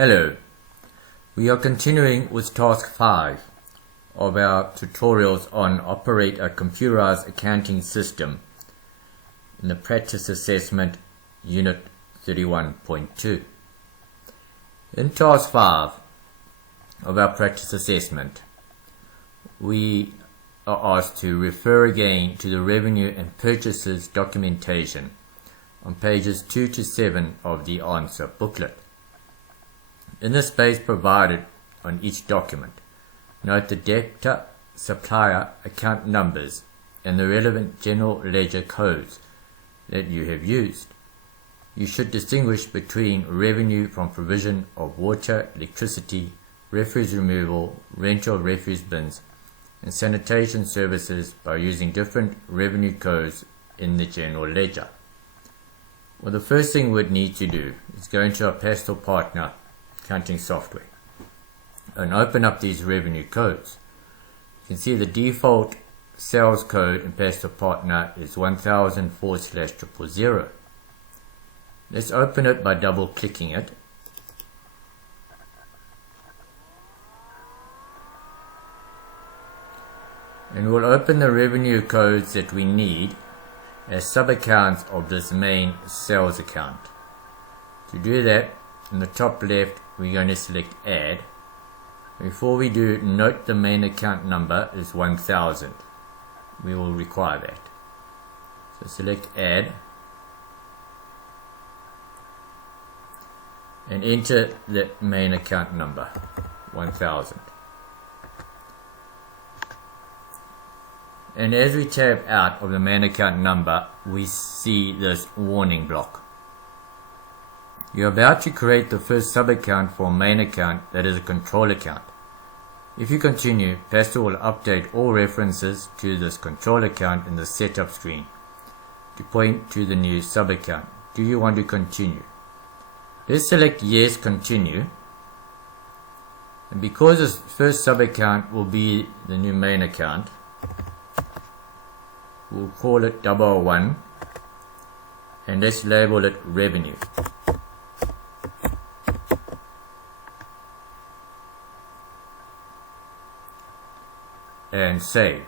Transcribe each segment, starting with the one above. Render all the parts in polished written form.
Hello, we are continuing with task 5 of our tutorials on operate a computerized accounting system in the practice assessment unit 31.2. In task 5 of our practice assessment, we are asked to refer again to the revenue and purchases documentation on pages 2 to 7 of the answer booklet. In the space provided on each document, note the debtor, supplier, account numbers, and the relevant general ledger codes that you have used. You should distinguish between revenue from provision of water, electricity, refuse removal, rental of refuse bins, and sanitation services by using different revenue codes in the general ledger. Well, the first thing we'd need to do is go into our Pastel Partner accounting software and open up these revenue codes. You can see the default sales code in Pastel Partner is 1000/000. Let's open it by double clicking it. And we'll open the revenue codes that we need as sub-accounts of this main sales account. To do that, in the top left, we're going to select Add. Before we do, note the main account number is 1000. We will require that. So select Add and enter the main account number, 1000. And as we tab out of the main account number, we see this warning block. You're about to create the first sub-account for a main account that is a control account. If you continue, Pastel will update all references to this control account in the setup screen to point to the new sub-account. Do you want to continue? Let's select Yes, Continue. And because this first sub-account will be the new main account, we'll call it 001 and let's label it Revenue. And save.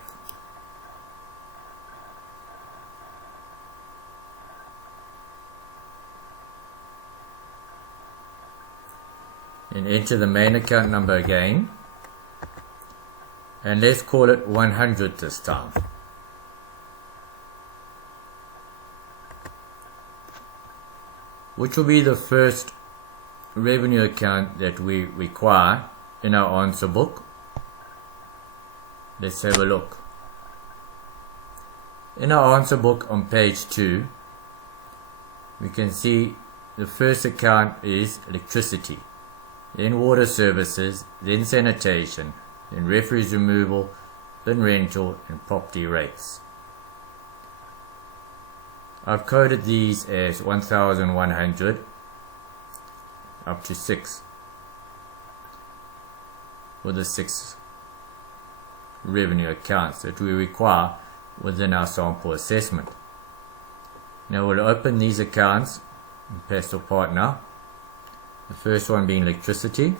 And enter the main account number again. And let's call it 100 this time. Which will be the first revenue account that we require in our answer book. Let's have a look. In our answer book on page 2, we can see the first account is electricity, then water services, then sanitation, then refuse removal, then rental and property rates. I've coded these as 1100 up to 6 for the 6 revenue accounts that we require within our sample assessment. Now we'll open these accounts in Pastel Partner. The first one being electricity.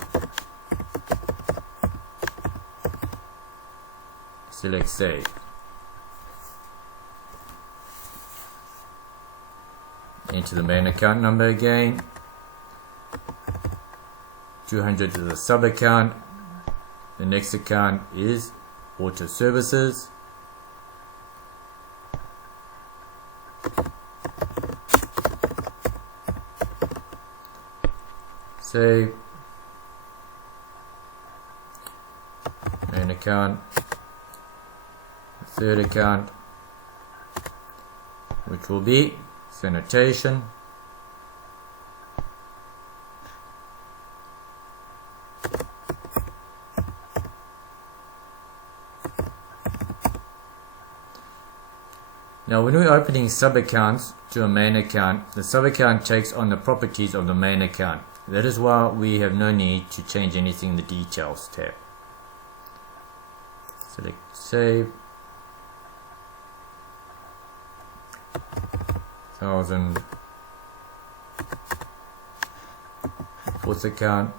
Select Save. Enter the main account number again. 200 is a sub account. The next account is water services. Save. Main account. Third account, which will be sanitation. Now when we're opening sub-accounts to a main account, the sub-account takes on the properties of the main account. That is why we have no need to change anything in the Details tab. Select Save. 1000 fourth account.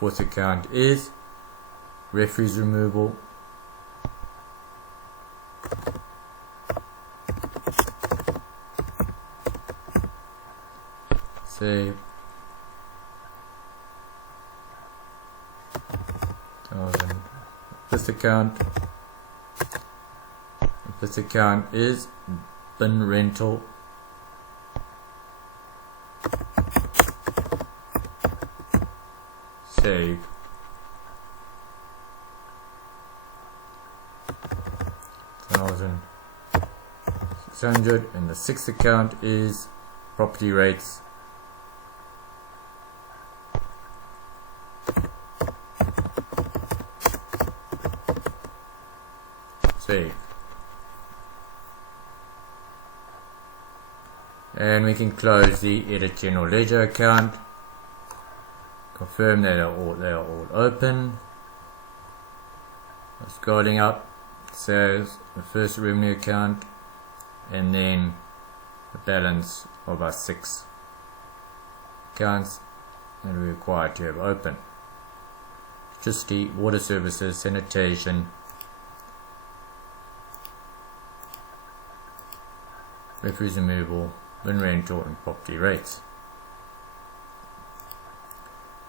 Fourth account is refuse removal. Save. This account. This account is bin rental. Save. $1,600, and the sixth account is property rates. Save. And we can close the edit general ledger account. Confirm that they are all open. Scrolling up, it says the first revenue account and then the balance of our 6 accounts that we require to have open. Electricity, water services, sanitation, refuse removal, bin rental, and property rates.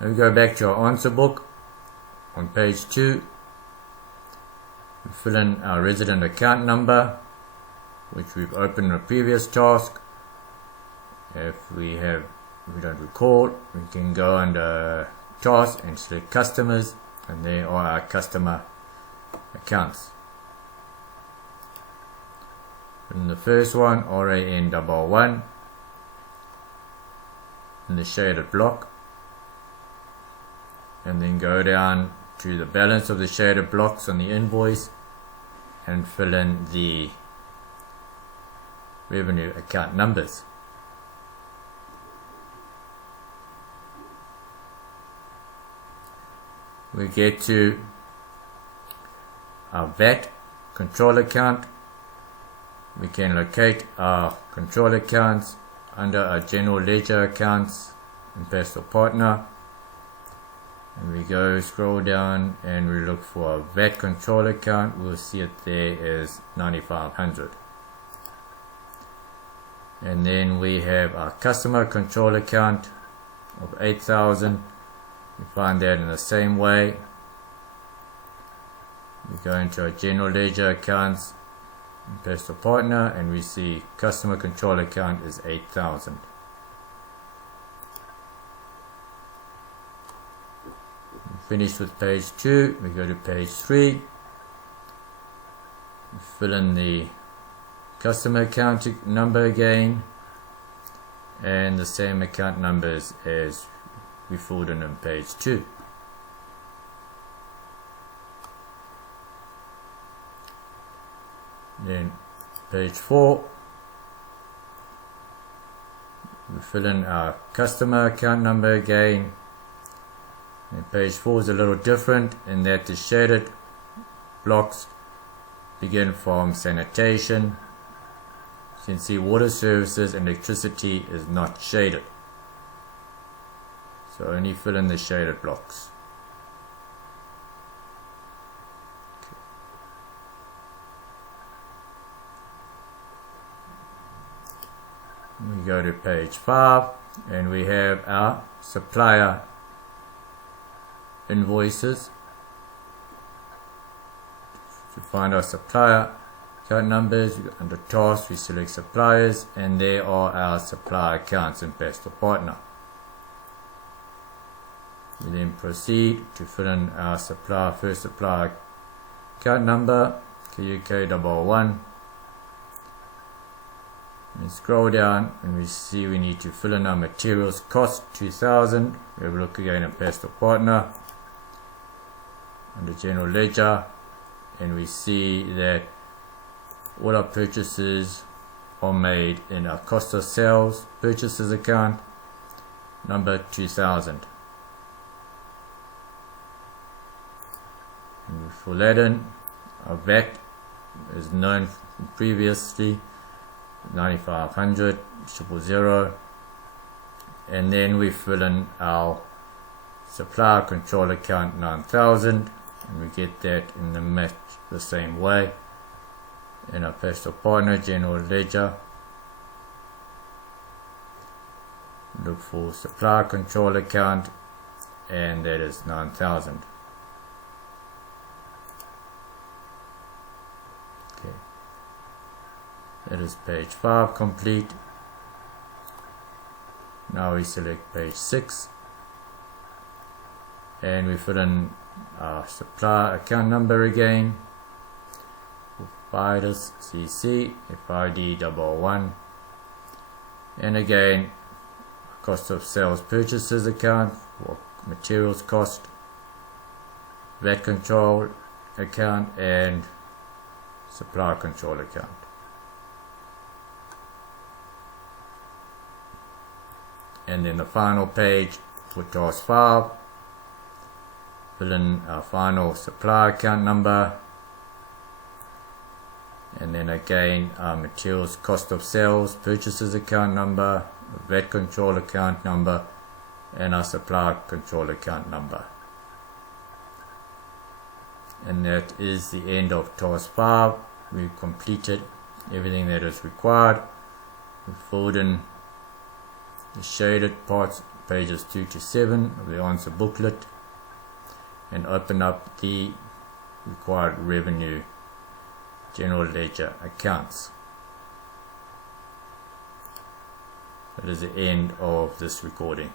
Now we go back to our answer book. On page 2, we fill in our resident account number, which we've opened in a previous task. If we don't recall, we can go under task and select customers, and there are our customer accounts. In the first one, RAN11, in the shaded block, and then go down to the balance of the shaded blocks on the invoice and fill in the revenue account numbers. We get to our VAT control account. We can locate our control accounts under our general ledger accounts and personal partner, and we go scroll down and we look for a VAT control account. We'll see it there is 9,500. And then we have our customer control account of 8,000. We find that in the same way. We go into our general ledger accounts and personal partner, and we see customer control account is 8,000. Finished with page 2, we go to page 3. We fill in the customer account number again, and the same account numbers as we filled in on page 2. Then page 4, we fill in our customer account number again. And page 4 is a little different in that the shaded blocks begin from sanitation. You can see water services and electricity is not shaded, so only fill in the shaded blocks. We go to page 5 and we have our supplier invoices. To find our supplier account numbers, under tasks we select suppliers, and there are our supplier accounts in personal partner. We then proceed to fill in our first supplier account number, KUK111. And scroll down and we see we need to fill in our materials cost 2,000. We have a look again at personal partner under general ledger, and we see that all our purchases are made in our cost of sales purchases account number 2,000. And we fill that in. Our VAT is known previously, 9,500, 000, and then we fill in our supplier control account 9,000, and we get that in the same way. In our postal partner general ledger, look for supplier control account, and that is 9,000. Okay, that is page 5 complete. Now we select page 6, and we fill in our supplier account number again, providers CC FID 111, and again cost of sales purchases account for materials cost, VAT control account, and supplier control account. And then the final page for task 5, fill in our final supplier account number, and then again our materials cost of sales purchases account number, VAT control account number, and our supplier control account number. And that is the end of task 5. We've completed everything that is required. We filled in the shaded parts, pages 2 to 7 of the answer booklet, and open up the required revenue general ledger accounts. That is the end of this recording.